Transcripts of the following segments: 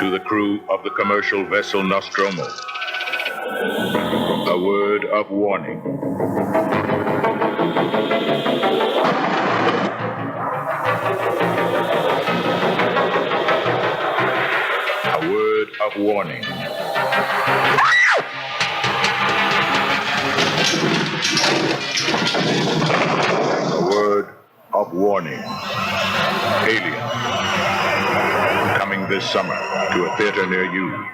To the crew of the commercial vessel Nostromo, a word of warning. A word of warning. A word of warning. Alien. Coming this summer to a theater near you.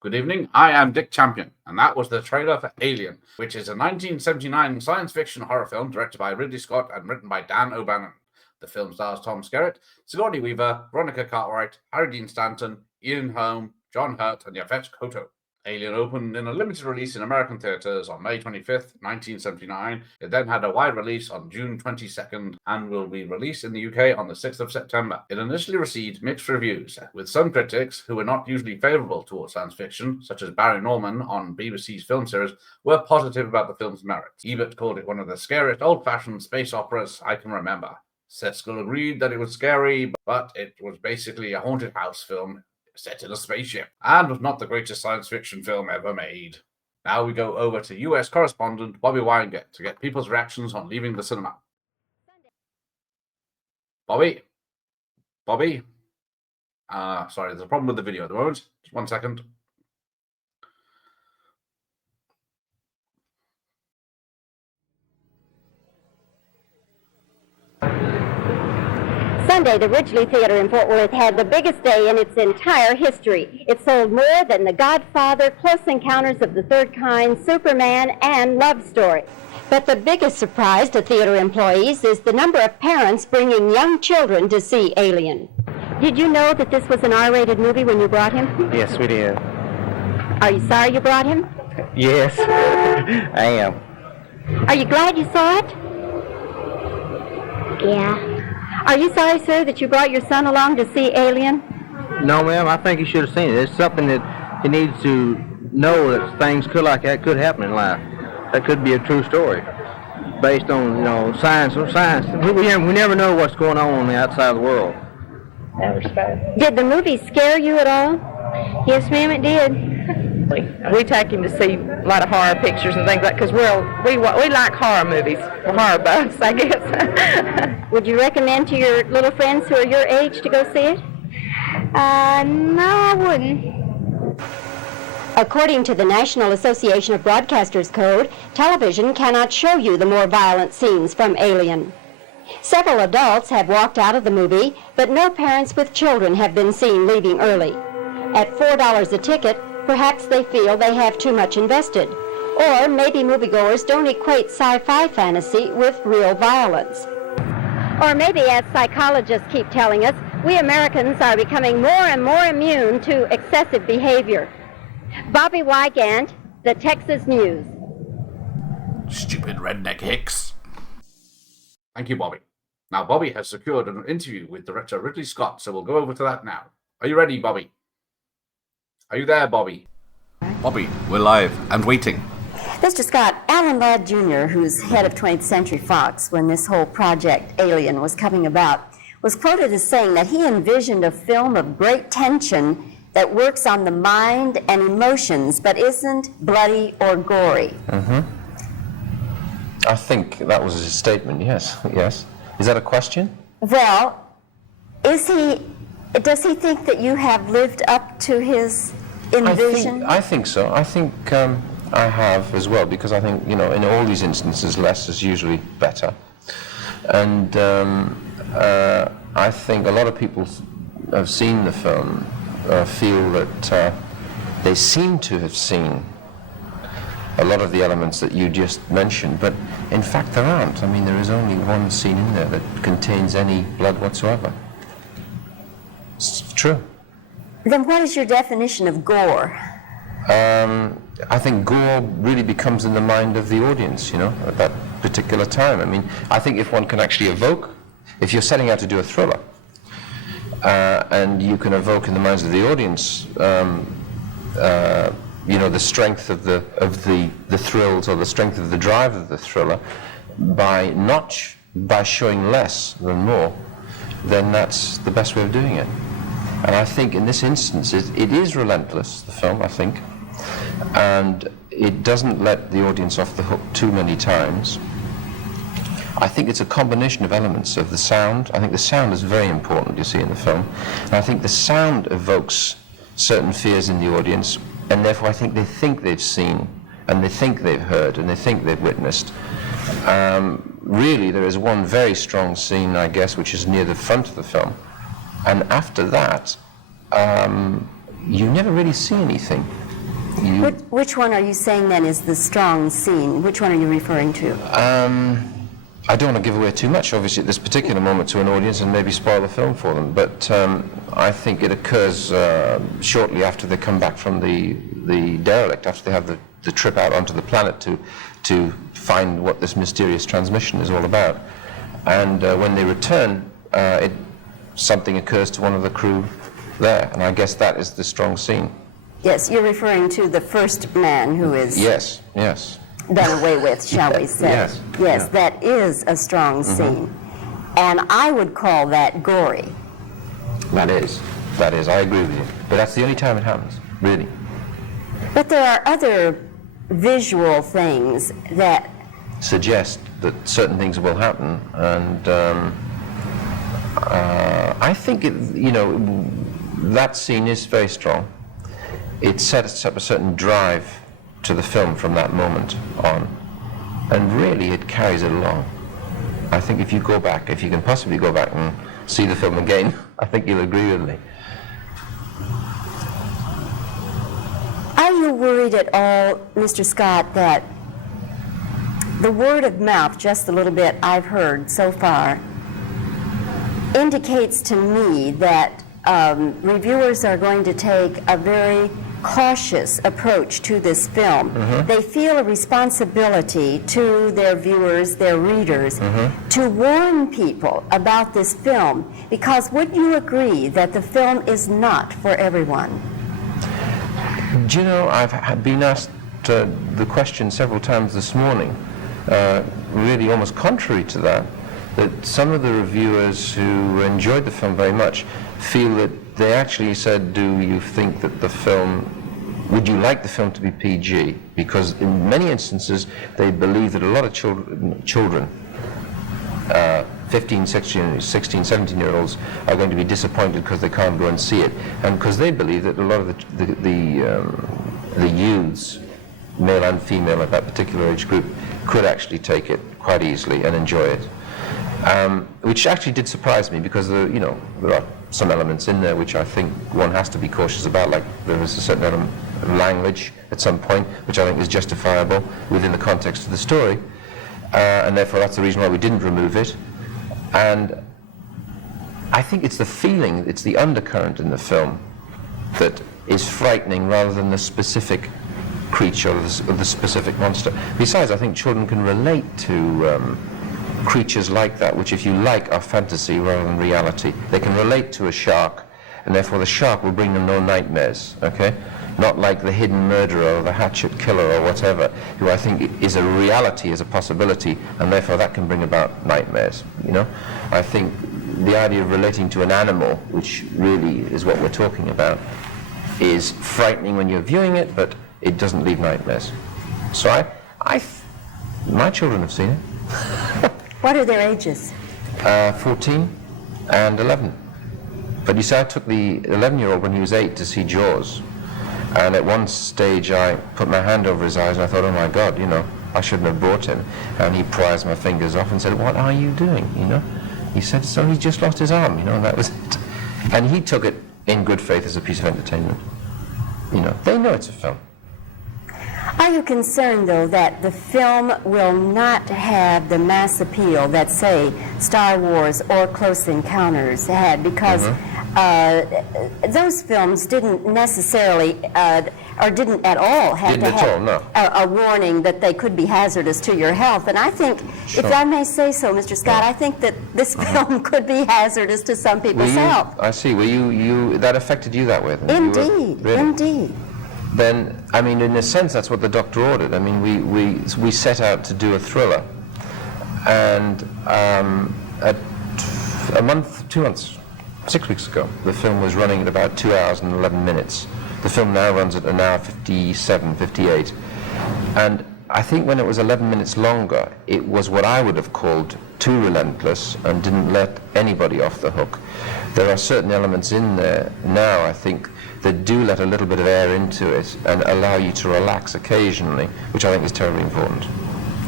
Good evening, I am Dick Champion, and that was the trailer for Alien, which is a 1979 science fiction horror film directed by Ridley Scott and written by Dan O'Bannon. The film stars Tom Skerritt, Sigourney Weaver, Veronica Cartwright, Harry Dean Stanton, Ian Holm, John Hurt, and Yafet Koto. Alien opened in a limited release in American theaters on May 25th, 1979. It then had a wide release on June 22nd and will be released in the UK on the 6th of September. It initially received mixed reviews, with some critics, who were not usually favourable towards science fiction, such as Barry Norman on BBC's film series, were positive about the film's merits. Ebert called it one of the scariest old-fashioned space operas I can remember. Seskel agreed that it was scary, but it was basically a haunted house film set in a spaceship, and was not the greatest science fiction film ever made. Now we go over to US correspondent Bobby Weingart to get people's reactions on leaving the cinema. Bobby? Sorry, there's a problem with the video at the moment. Just 1 second. Sunday, the Ridgely Theater in Fort Worth had the biggest day in its entire history. It sold more than The Godfather, Close Encounters of the Third Kind, Superman, and Love Story. But the biggest surprise to theater employees is the number of parents bringing young children to see Alien. Did you know that this was an R-rated movie when you brought him? Yes, we did. Are you sorry you brought him? Yes, I am. Are you glad you saw it? Yeah. Are you sorry, sir, that you brought your son along to see Alien? No, ma'am, I think he should have seen it. It's something that he needs to know, that things like that could happen in life. That could be a true story based on, science. We never know what's going on the outside of the world. Did the movie scare you at all? Yes, ma'am, it did. We take him to see a lot of horror pictures and things like that because we like horror movies. We're horror buffs, I guess. Would you recommend to your little friends who are your age to go see it? No, I wouldn't. According to the National Association of Broadcasters Code, television cannot show you the more violent scenes from Alien. Several adults have walked out of the movie, but no parents with children have been seen leaving early. At $4 a ticket, perhaps they feel they have too much invested. Or maybe moviegoers don't equate sci-fi fantasy with real violence. Or maybe, as psychologists keep telling us, we Americans are becoming more and more immune to excessive behavior. Bobby Weingart, the Texas News. Stupid redneck hicks. Thank you, Bobby. Now, Bobby has secured an interview with director Ridley Scott, so we'll go over to that now. Are you ready, Bobby? Are you there, Bobby? Bobby, we're live and waiting. Mr. Scott, Alan Ladd Jr., who's head of 20th Century Fox when this whole project Alien was coming about, was quoted as saying that he envisioned a film of great tension that works on the mind and emotions but isn't bloody or gory. Mm-hmm. I think that was his statement, yes. Is that a question? Well, does he think that you have lived up to his envision? I think so. I think I have as well, because I think, in all these instances, less is usually better. And I think a lot of people have seen the film, feel that they seem to have seen a lot of the elements that you just mentioned, but in fact there aren't. I mean, there is only one scene in there that contains any blood whatsoever. It's true. Then what is your definition of gore? I think gore really becomes in the mind of the audience, at that particular time. I mean, I think if one can actually evoke, if you're setting out to do a thriller, and you can evoke in the minds of the audience the strength of the thrills or the strength of the drive of the thriller by showing less than more, then that's the best way of doing it. And I think in this instance it is relentless, the film, I think, and it doesn't let the audience off the hook too many times. I think it's a combination of elements of the sound. I think the sound is very important, you see, in the film. And I think the sound evokes certain fears in the audience, and therefore I think they've seen, and they think they've heard, and they think they've witnessed. Really, there is one very strong scene, I guess, which is near the front of the film. And after that, you never really see anything. Which one are you saying then is the strong scene? Which one are you referring to? I don't want to give away too much, obviously, at this particular moment to an audience and maybe spoil the film for them, but I think it occurs shortly after they come back from the derelict, after they have the trip out onto the planet to find what this mysterious transmission is all about. And when they return, something occurs to one of the crew there, and I guess that is the strong scene. Yes, you're referring to the first man who is yes done away with, shall we say. Yes, yes, yeah. That is a strong scene. And I would call that gory. That is, I agree with you. But that's the only time it happens, really. But there are other visual things that suggest that certain things will happen, and I think that scene is very strong. It sets up a certain drive to the film from that moment on, and really it carries it along. I think if you can possibly go back and see the film again, I think you'll agree with me. Are you worried at all, Mr. Scott, that the word of mouth, just a little bit I've heard so far, indicates to me that reviewers are going to take a very cautious approach to this film. They feel a responsibility to their viewers, their readers, to warn people about this film, because would you agree that the film is not for everyone? Do you know, I've been asked the question several times this morning, really almost contrary to that some of the reviewers who enjoyed the film very much feel that they actually said, do you think that would you like the film to be PG? Because in many instances they believe that a lot of children 15, 16, 17-year-olds are going to be disappointed because they can't go and see it, and because they believe that a lot of the youths, male and female at that particular age group, could actually take it quite easily and enjoy it. Which actually did surprise me, because there are some elements in there which I think one has to be cautious about, like there is a certain element of language at some point which I think is justifiable within the context of the story, and therefore that's the reason why we didn't remove it. And I think it's the feeling, it's the undercurrent in the film that is frightening rather than the specific creature or the specific monster. Besides, I think children can relate to creatures like that, which, if you like, are fantasy rather than reality. They can relate to a shark, and therefore the shark will bring them no nightmares, okay? Not like the hidden murderer or the hatchet killer or whatever, who I think is a reality, is a possibility, and therefore that can bring about nightmares, I think the idea of relating to an animal, which really is what we're talking about, is frightening when you're viewing it, but it doesn't leave nightmares. So my children have seen it. What are their ages? 14 and 11. But you see, I took the 11-year-old when he was 8 to see Jaws. And at one stage I put my hand over his eyes and I thought, oh my God, I shouldn't have brought him. And he prized my fingers off and said, what are you doing, He said, so he just lost his arm, and that was it. And he took it in good faith as a piece of entertainment. They know it's a film. Are you concerned, though, that the film will not have the mass appeal that, say, Star Wars or Close Encounters had? Because those films didn't necessarily, or didn't at all have to have a warning that they could be hazardous to your health. And I think, if I may say so, Mr. Scott, I think that this film could be hazardous to some people's health. I see. That affected you that way? Then? Indeed, indeed. then, I mean, in a sense, that's what the doctor ordered. I mean, we set out to do a thriller, and a month, 2 months, 6 weeks ago, the film was running at about 2 hours and 11 minutes. The film now runs at an hour 57, 58. And I think when it was 11 minutes longer, it was what I would have called too relentless and didn't let anybody off the hook. There are certain elements in there now, I think, that do let a little bit of air into it and allow you to relax occasionally, which I think is terribly important.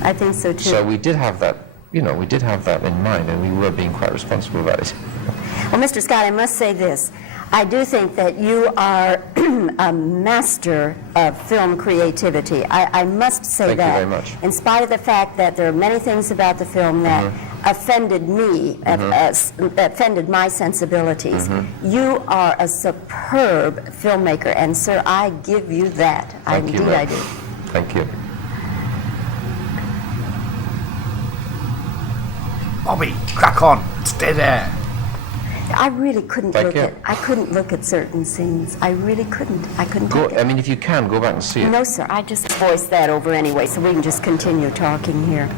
I think so too. So we did have that, you know, we did have that in mind, and we were being quite responsible about it. Well, Mr. Scott, I must say this. I do think that you are a master of film creativity. I must say that. Thank you very much. In spite of the fact that there are many things about the film that offended me, offended my sensibilities, you are a superb filmmaker, and sir, I give you that. Thank you, Indeed, I do. Thank you. Bobby, crack on. Stay there. I really couldn't Thank you. I couldn't look at certain scenes. I really couldn't. I couldn't take it. I mean, if you can, go back and see it. No, sir. I just voiced that over anyway, so we can just continue talking here.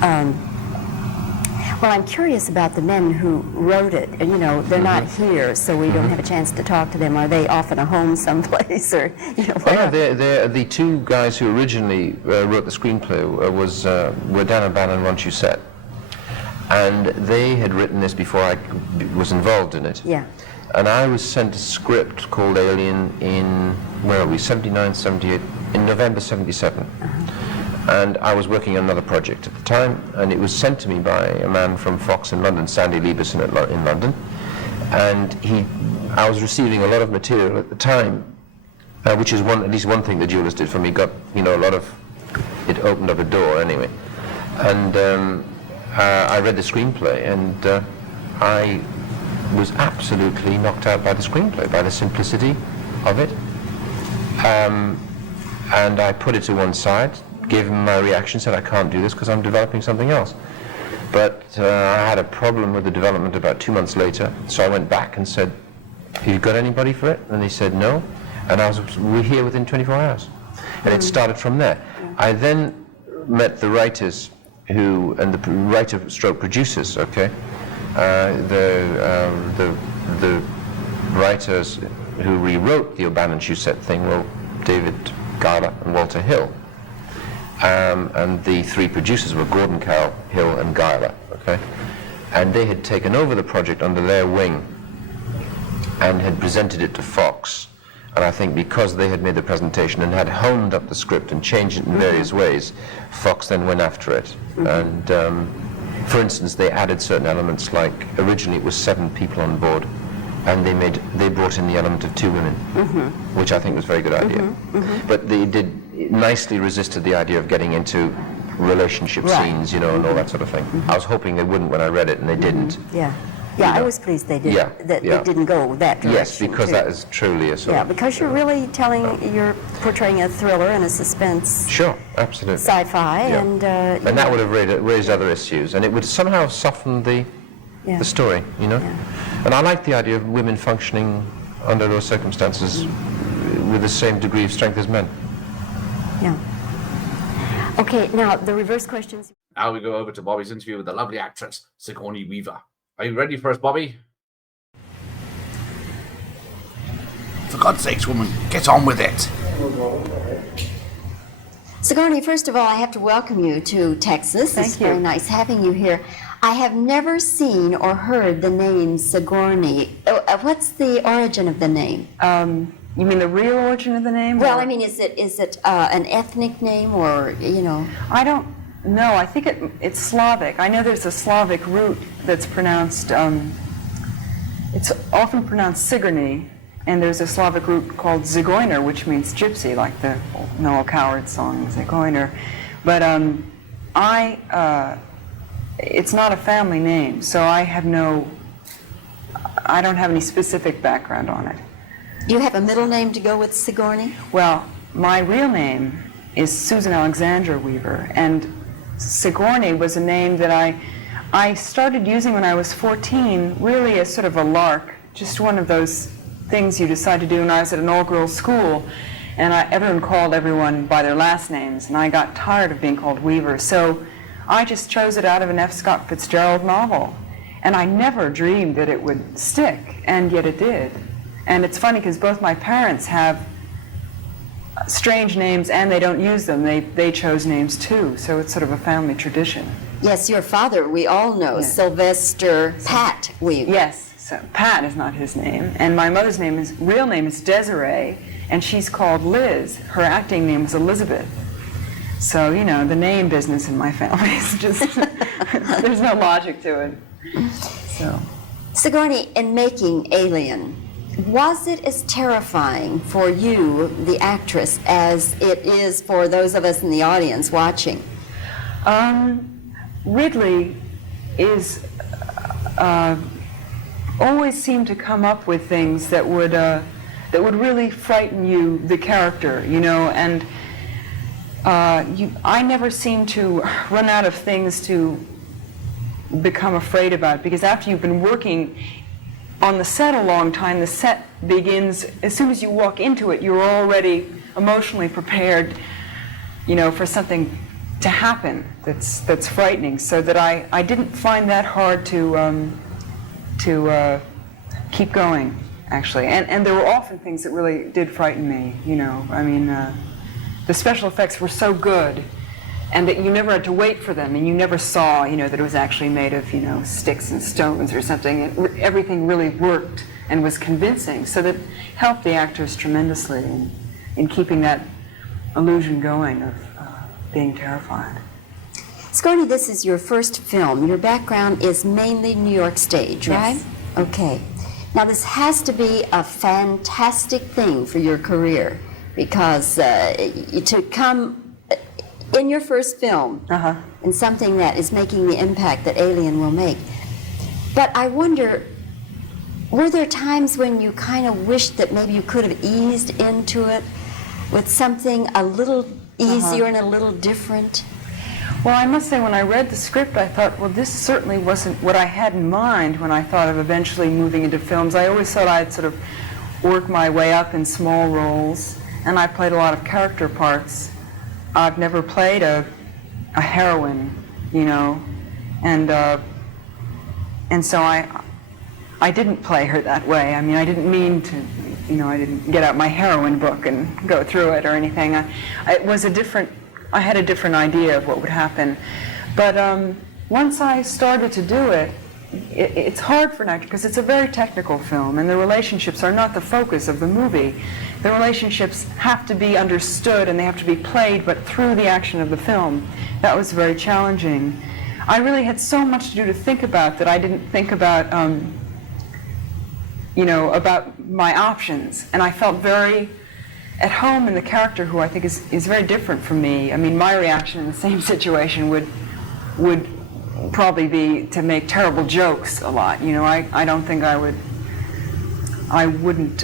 Well, I'm curious about the men who wrote it. You know, they're not here, so we don't have a chance to talk to them. Are they off in a home someplace, or you know? Oh, yeah, they're the two guys who originally wrote the screenplay were Dan O'Bannon and Ron Shusett. And they had written this before I was involved in it. Yeah. And I was sent a script called Alien in, where are we, 79, 78, in November 77. And I was working on another project at the time, and it was sent to me by a man from Fox in London, Sandy Lieberson in London. And I was receiving a lot of material at the time, which is at least one thing the Jewelers did for me. Got, you know, it opened up a door anyway. And I read the screenplay, and I was absolutely knocked out by the screenplay, by the simplicity of it. And I put it to one side, gave him my reaction, said I can't do this because I'm developing something else. But I had a problem with the development about 2 months later, so I went back and said, have you got anybody for it? And they said no, and we're here within 24 hours. And it started from there. I then met the writers and the writer-stroke producers, okay? The writers who rewrote the O'Bannon-Shusett thing were David Garler and Walter Hill. And the three producers were Gordon Cowell, Hill, and Garler, okay? And they had taken over the project under their wing and had presented it to Fox. And I think because they had made the presentation and had honed up the script and changed it in various ways, Fox then went after it. And for instance, they added certain elements, like originally it was 7 people on board, and they brought in the element of 2 women, which I think was a very good idea. But they nicely resisted the idea of getting into relationship scenes, you know, and all that sort of thing. I was hoping they wouldn't when I read it, and they didn't. Yeah, I was pleased they did. That it didn't go that direction. Yes, because that is truly a sort of... because you're really you're portraying a thriller and a suspense. Sure, absolutely. Sci-fi, and that would have raised other issues, and it would somehow soften the story, you know. And I like the idea of women functioning under those circumstances with the same degree of strength as men. Yeah. Okay, now the reverse questions. Now we go over to Bobby's interview with the lovely actress Sigourney Weaver. Are you ready for us, Bobby? For God's sakes, woman, get on with it. Sigourney, first of all, I have to welcome you to Texas. It's very nice having you here. I have never seen or heard the name Sigourney. What's the origin of the name? You mean the real origin of the name? Well, I mean, is it an ethnic name, or, you know? I don't know. I think it's Slavic. I know there's a Slavic root that's pronounced, it's often pronounced Sigourney, and there's a Slavic root called Zigeuner, which means gypsy, like the Noel Coward song, Zigeuner. But it's not a family name, so I don't have any specific background on it. Do you have a middle name to go with Sigourney? Well, my real name is Susan Alexandra Weaver, and Sigourney was a name that I started using when I was 14, really as sort of a lark, just one of those things you decide to do when I was at an all-girls school. and everyone called everyone by their last names, and I got tired of being called Weaver, so I just chose it out of an F. Scott Fitzgerald novel. And I never dreamed that it would stick, and yet it did. And it's funny because both my parents have strange names and they don't use them. They chose names too, so it's sort of a family tradition. Yes, your father, we all know, Yes. Sylvester Pat Weaver. Yes, so Pat is not his name, and my mother's real name is Desiree, and she's called Liz. Her acting name is Elizabeth. So, you know, the name business in my family is just, there's no logic to it. So. Sigourney, in making Alien, was it as terrifying for you, the actress, as it is for those of us in the audience watching? Ridley is always seemed to come up with things that would really frighten you, the character, you know, and I never seem to run out of things to become afraid about, because after you've been working on the set a long time, the set begins, as soon as you walk into it, you're already emotionally prepared, you know, for something to happen that's frightening, so that I didn't find that hard to keep going, actually. And there were often things that really did frighten me, you know. I mean, the special effects were so good, and that you never had to wait for them, and you never saw, you know, that it was actually made of, you know, sticks and stones or something. Everything really worked and was convincing, so that helped the actors tremendously in keeping that illusion going of being terrified. Sigourney, this is your first film. Your background is mainly New York stage, right? Yes. Okay. Now, this has to be a fantastic thing for your career, because to come in your first film, and something that is making the impact that Alien will make. But I wonder, were there times when you kind of wished that maybe you could have eased into it with something a little easier and a little different? Well, I must say, when I read the script, I thought, well, this certainly wasn't what I had in mind when I thought of eventually moving into films. I always thought I'd sort of work my way up in small roles, and I played a lot of character parts. I've never played a heroine, you know, and so I didn't play her that way. I mean, I didn't mean to, you know, I didn't get out my heroine book and go through it or anything. I had a different idea of what would happen. But once I started to do it, it's hard for an actor because it's a very technical film, and the relationships are not the focus of the movie. The relationships have to be understood and they have to be played, but through the action of the film. That was very challenging. I really had so much to do to think about that I didn't think about, you know, about my options. And I felt very at home in the character, who I think is very different from me. I mean, my reaction in the same situation would probably be to make terrible jokes a lot. You know, I don't think I wouldn't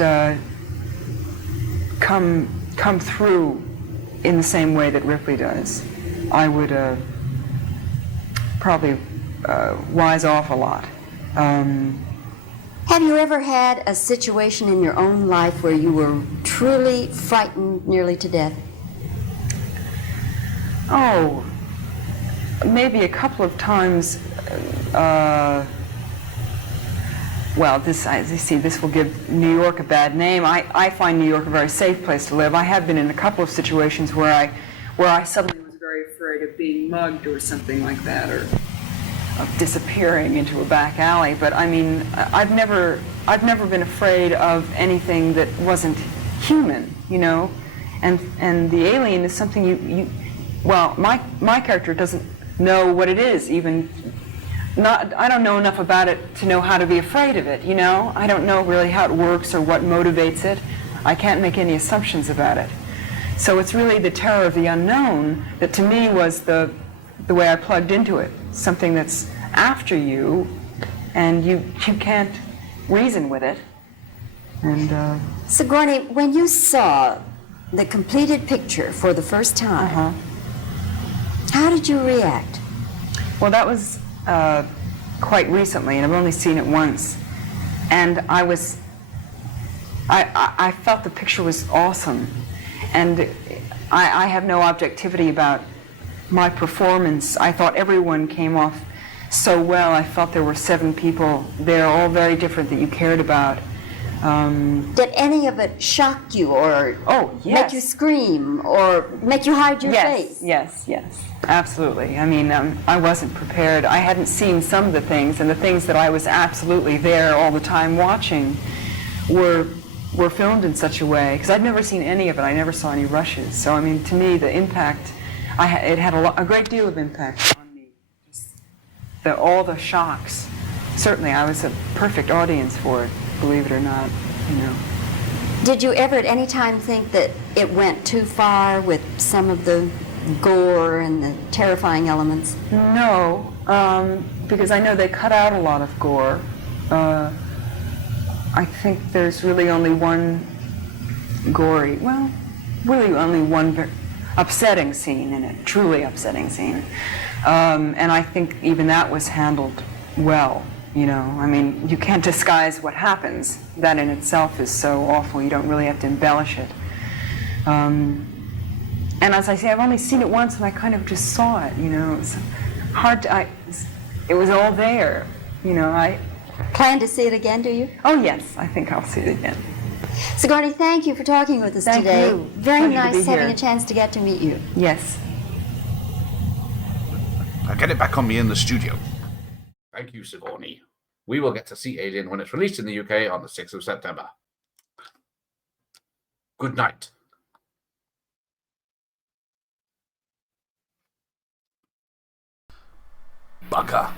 come through in the same way that Ripley does. I would probably wise off a lot. Have you ever had a situation in your own life where you were truly frightened nearly to death? Oh, maybe a couple of times. Well, this will give New York a bad name. I find New York a very safe place to live. I have been in a couple of situations where I suddenly was very afraid of being mugged or something like that, or of disappearing into a back alley. But I mean, I've never been afraid of anything that wasn't human, you know. And the alien is something well, my character doesn't know what it is, even. I don't know enough about it to know how to be afraid of it, you know? I don't know really how it works or what motivates it. I can't make any assumptions about it. So it's really the terror of the unknown that to me was the way I plugged into it. Something that's after you, and you can't reason with it. And Sigourney, when you saw the completed picture for the first time, how did you react? Well, that was quite recently, and I've only seen it once. And I felt the picture was awesome. And I have no objectivity about my performance. I thought everyone came off so well. I felt there were 7 people there, all very different, that you cared about. Did any of it shock you or make you scream or make you hide your face? Yes, absolutely. I mean, I wasn't prepared. I hadn't seen some of the things, and the things that I was absolutely there all the time watching were filmed in such a way, because I'd never seen any of it. I never saw any rushes. So, I mean, to me, the impact, it had a great deal of impact on me. All the shocks. Certainly, I was a perfect audience for it, believe it or not, you know. Did you ever at any time think that it went too far with some of the gore and the terrifying elements? No, because I know they cut out a lot of gore. I think there's really only one really only one upsetting scene in it, truly upsetting scene. And I think even that was handled well, you know. I mean, you can't disguise what happens. That in itself is so awful, you don't really have to embellish it. And as I say, I've only seen it once, and I kind of just saw it, you know. It's hard to, it was all there, you know. Plan to see it again, do you? Oh, yes, I think I'll see it again. Sigourney, thank you for talking with us today. You. Very Pleasure to nice be having here. a chance to get to meet you. Yes. Now get it back on me in the studio. Thank you, Sigourney. We will get to see Alien when it's released in the UK on the 6th of September. Good night. Bugger.